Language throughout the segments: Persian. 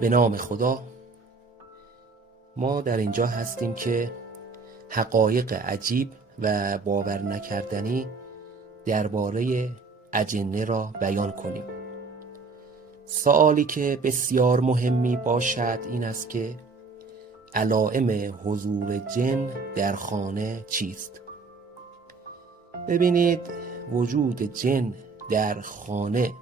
به نام خدا. ما در اینجا هستیم که حقایق عجیب و باور نکردنی درباره اجنه را بیان کنیم. سوالی که بسیار مهمی باشد این است که علائم حضور جن در خانه چیست؟ ببینید، وجود جن در خانه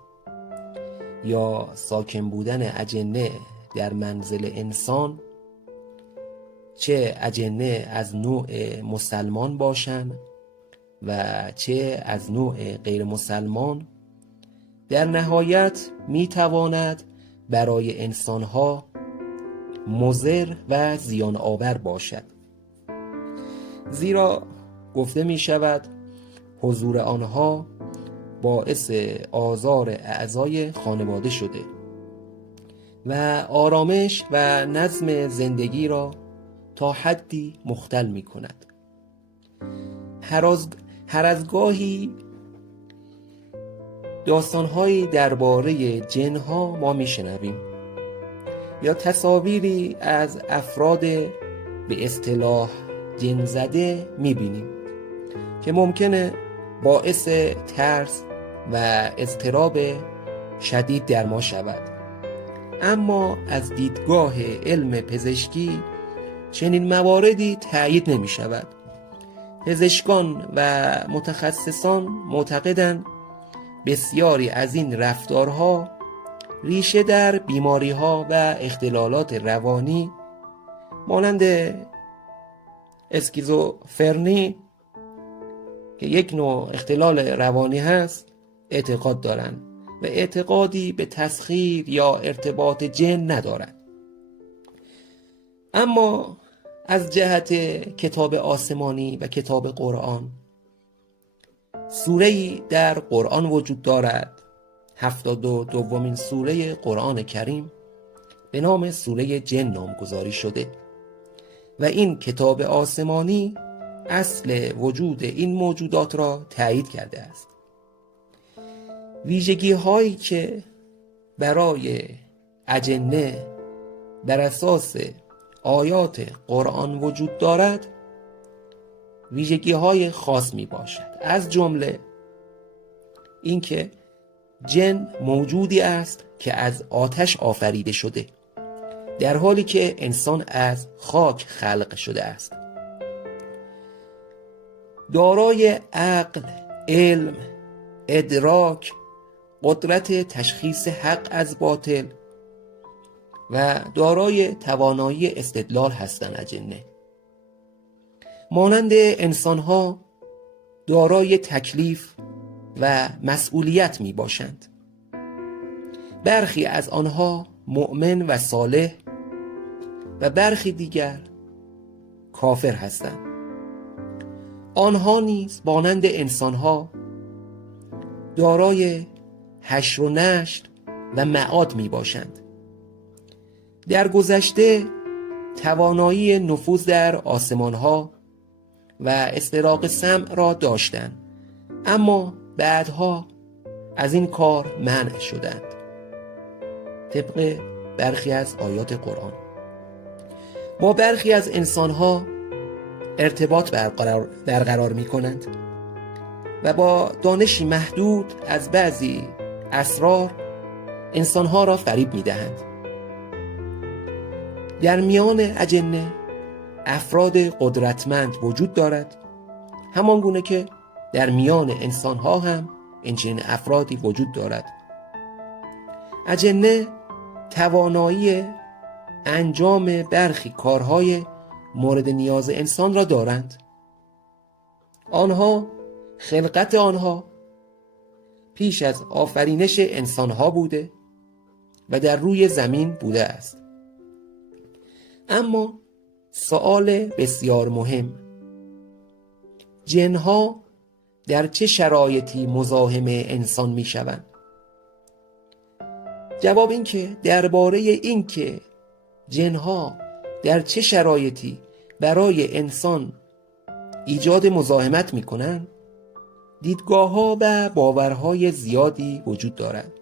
یا ساکن بودن اجنه در منزل انسان، چه اجنه از نوع مسلمان باشند و چه از نوع غیر مسلمان، در نهایت میتواند برای انسانها مضر و زیان آور باشد، زیرا گفته می شود حضور آنها باعث آزار اعضای خانواده شده و آرامش و نظم زندگی را تا حدی مختل می کند. هر از گاهی داستانهایی درباره جنها ما می شنویم یا تصاویری از افراد به اصطلاح جن زده می بینیم که ممکنه باعث ترس و اضطراب شدید در ما شود. اما از دیدگاه علم پزشکی چنین مواردی تأیید نمی شود. پزشکان و متخصصان معتقدند بسیاری از این رفتارها ریشه در بیماری‌ها و اختلالات روانی مانند اسکیزوفرنی که یک نوع اختلال روانی هست اعتقاد دارند و اعتقادی به تسخیر یا ارتباط جن ندارند. اما از جهت کتاب آسمانی و کتاب قرآن، سوره‌ای در قرآن وجود دارد، 72مین سوره قرآن کریم به نام سوره جن نامگذاری شده و این کتاب آسمانی اصل وجود این موجودات را تایید کرده است. ویژگی هایی که برای اجنه بر اساس آیات قرآن وجود دارد ویژگی های خاص می باشد، از جمله اینکه جن موجودی است که از آتش آفریده شده در حالی که انسان از خاک خلق شده است، دارای عقل، علم، ادراک، قدرت تشخیص حق از باطل و دارای توانایی استدلال هستند. اجنه مانند انسانها دارای تکلیف و مسئولیت می باشند. برخی از آنها مؤمن و صالح و برخی دیگر کافر هستند. آنها نیز مانند انسانها دارای حشر و نشر و معاد می باشند. در گذشته توانایی نفوذ در آسمانها و استراق سمع را داشتند، اما بعدها از این کار منع شدند طبق برخی از آیات قرآن. با برخی از انسانها ارتباط برقرار می کنند و با دانشی محدود از بعضی اسرار انسانها را فریب می دهند. در میان اجنه افراد قدرتمند وجود دارد، همان گونه که در میان انسانها هم این افرادی وجود دارد. اجنه توانایی انجام برخی کارهای مورد نیاز انسان را دارند. خلقت آنها پیش از آفرینش انسانها بوده و در روی زمین بوده است. اما سوال بسیار مهم، جنها در چه شرایطی مزاحم انسان می شوند؟ جواب این که درباره این که جنها در چه شرایطی برای انسان ایجاد مزاحمت می کنند دیدگاه‌ها و باورهای زیادی وجود دارد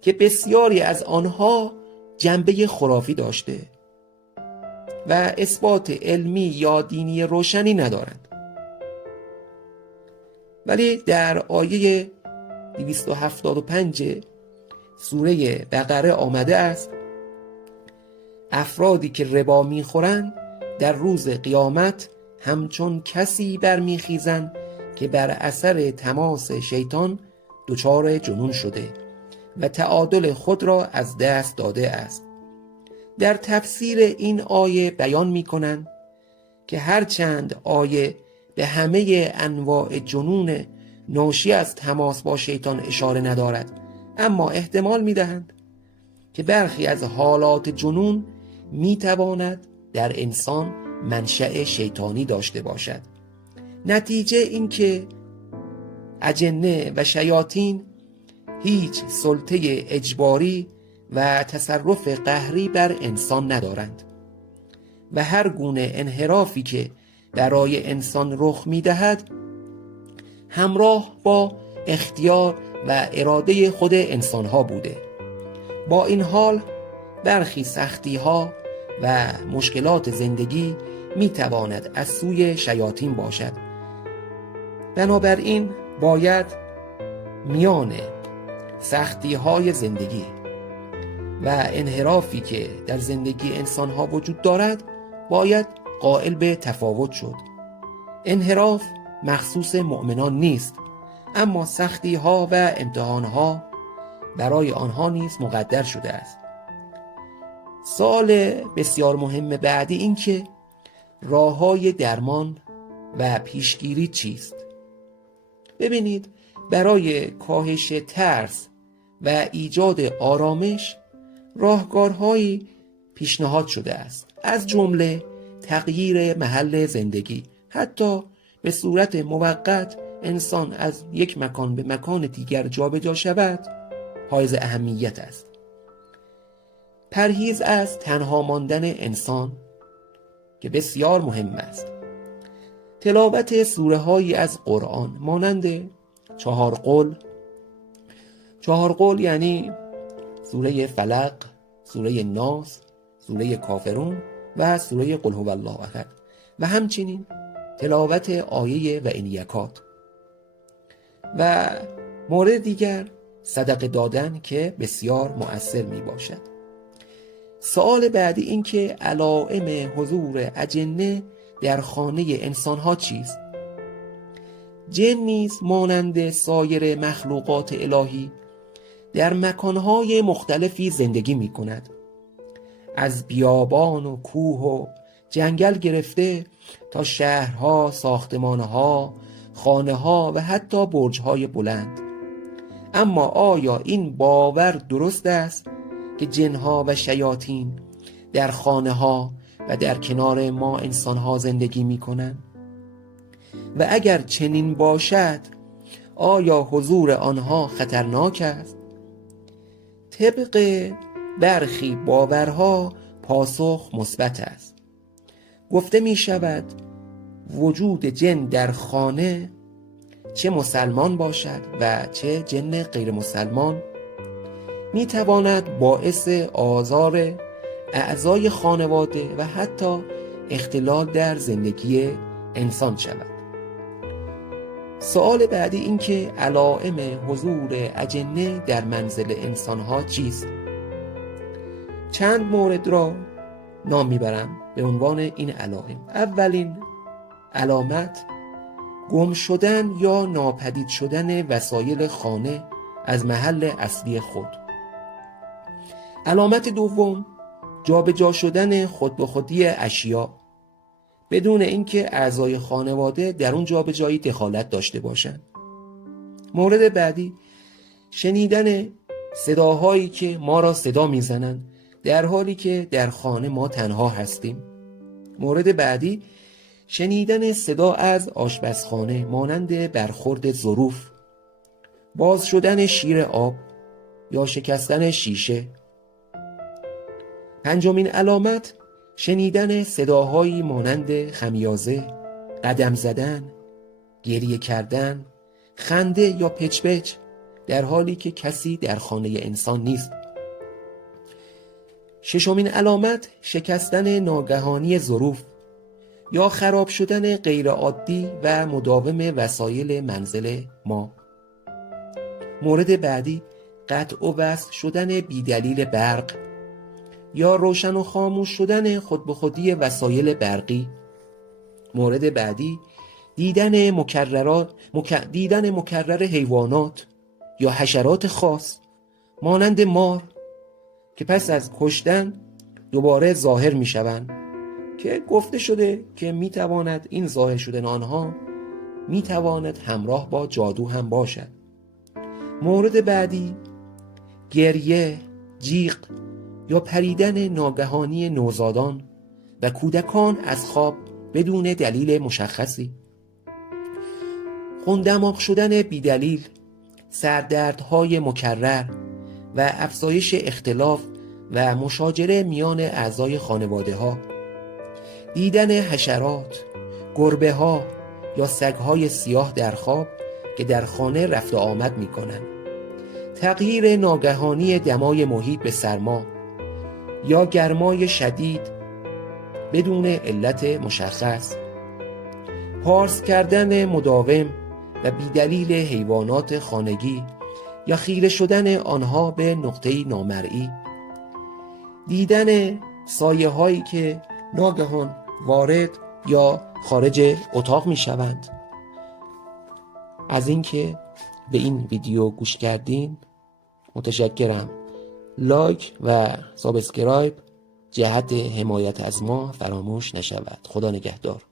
که بسیاری از آنها جنبه خرافی داشته و اثبات علمی یا دینی روشنی ندارند. ولی در آیه 275 سوره بقره آمده است افرادی که ربا میخورند در روز قیامت همچون کسی برمیخیزند که بر اثر تماس شیطان دچار جنون شده و تعادل خود را از دست داده است. در تفسیر این آیه بیان می‌کنند که هرچند آیه به همه انواع جنون ناشی از تماس با شیطان اشاره ندارد، اما احتمال می‌دهند که برخی از حالات جنون می‌تواند در انسان منشأ شیطانی داشته باشد. نتیجه این که اجنه و شیاطین هیچ سلطه اجباری و تصرف قهری بر انسان ندارند و هر گونه انحرافی که برای انسان رخ می‌دهد همراه با اختیار و اراده خود انسان‌ها بوده. با این حال برخی سختی‌ها و مشکلات زندگی می‌تواند از سوی شیاطین باشد. بنابراین باید میان سختی‌های زندگی و انحرافی که در زندگی انسان‌ها وجود دارد باید قائل به تفاوت شد. انحراف مخصوص مؤمنان نیست، اما سختی‌ها و امتحان‌ها برای آنها نیز مقدر شده است. سوال بسیار مهم بعدی این که راه‌های درمان و پیشگیری چیست؟ ببینید، برای کاهش ترس و ایجاد آرامش راهکارهایی پیشنهاد شده است، از جمله تغییر محل زندگی. حتی به صورت موقت انسان از یک مکان به مکان دیگر جابجا شود حائز اهمیت است. پرهیز از تنها ماندن انسان که بسیار مهم است. تلاوت سوره هایی از قرآن مانند 4 قل. 4 قل یعنی سوره فلق، سوره ناس، سوره کافرون و سوره قل هو الله احد و همچنین تلاوت آیه و ان یکاد. و مورد دیگر صدقه دادن که بسیار مؤثر می باشد. سوال بعدی این که علائم حضور اجنه در خانه انسان‌ها چیست؟ جن نیز مانند سایر مخلوقات الهی در مکان‌های مختلفی زندگی می‌کند. از بیابان و کوه و جنگل گرفته تا شهرها، ساختمان‌ها، خانه‌ها و حتی برج‌های بلند. اما آیا این باور درست است که جن‌ها و شیاطین در خانه‌ها و در کنار ما انسان‌ها زندگی می‌کنند؟ و اگر چنین باشد آیا حضور آنها خطرناک است؟ طبق برخی باورها پاسخ مثبت است. گفته می شود وجود جن در خانه، چه مسلمان باشد و چه جن غیر مسلمان، می تواند باعث آزار اعضای خانواده و حتی اختلال در زندگی انسان شود. سوال بعدی این که علائم حضور اجنه در منزل انسان‌ها چیست؟ چند مورد را نام میبرم به عنوان این علائم. اولین علامت گم شدن یا ناپدید شدن وسایل خانه از محل اصلی خود. علامت دوم جابجا شدن خود به خودی اشیا بدون اینکه اعضای خانواده در اون جابجایی دخالت داشته باشند. مورد بعدی شنیدن صداهایی که ما را صدا میزنند در حالی که در خانه ما تنها هستیم. مورد بعدی شنیدن صدا از آشپزخانه مانند برخورد ظروف، باز شدن شیر آب یا شکستن شیشه. پنجمین علامت شنیدن صداهایی مانند خمیازه، قدم زدن، گریه کردن، خنده یا پچ در حالی که کسی در خانه انسان نیست. ششمین علامت شکستن ناگهانی ظروف یا خراب شدن غیرعادی و مداوم وسایل منزل ما. مورد بعدی قطع و وصل شدن بیدلیل برق یا روشن و خاموش شدن خود به خودی وسایل برقی. مورد بعدی دیدن مکرر حیوانات یا حشرات خاص مانند مار که پس از کشتن دوباره ظاهر می شوند که گفته شده که می تواند این ظاهر شدن آنها می تواند همراه با جادو هم باشد. مورد بعدی گریه، جیغ یا پریدن ناگهانی نوزادان و کودکان از خواب بدون دلیل مشخصی. خون‌دماغ شدن بیدلیل، سردردهای مکرر و افزایش اختلاف و مشاجره میان اعضای خانواده ها. دیدن حشرات، گربه ها یا سگ‌های سیاه در خواب که در خانه رفت و آمد می کنند. تغییر ناگهانی دمای محیط به سرما یا گرمای شدید بدون علت مشخص. پارس کردن مداوم و بیدلیل حیوانات خانگی یا خیره شدن آنها به نقطه‌ای نامرئی. دیدن سایه هایی که ناگهان وارد یا خارج اتاق می شوند. از اینکه به این ویدیو گوش کردین متشکرم. لایک و سابسکرایب جهت حمایت از ما فراموش نشود. خدا نگهدار.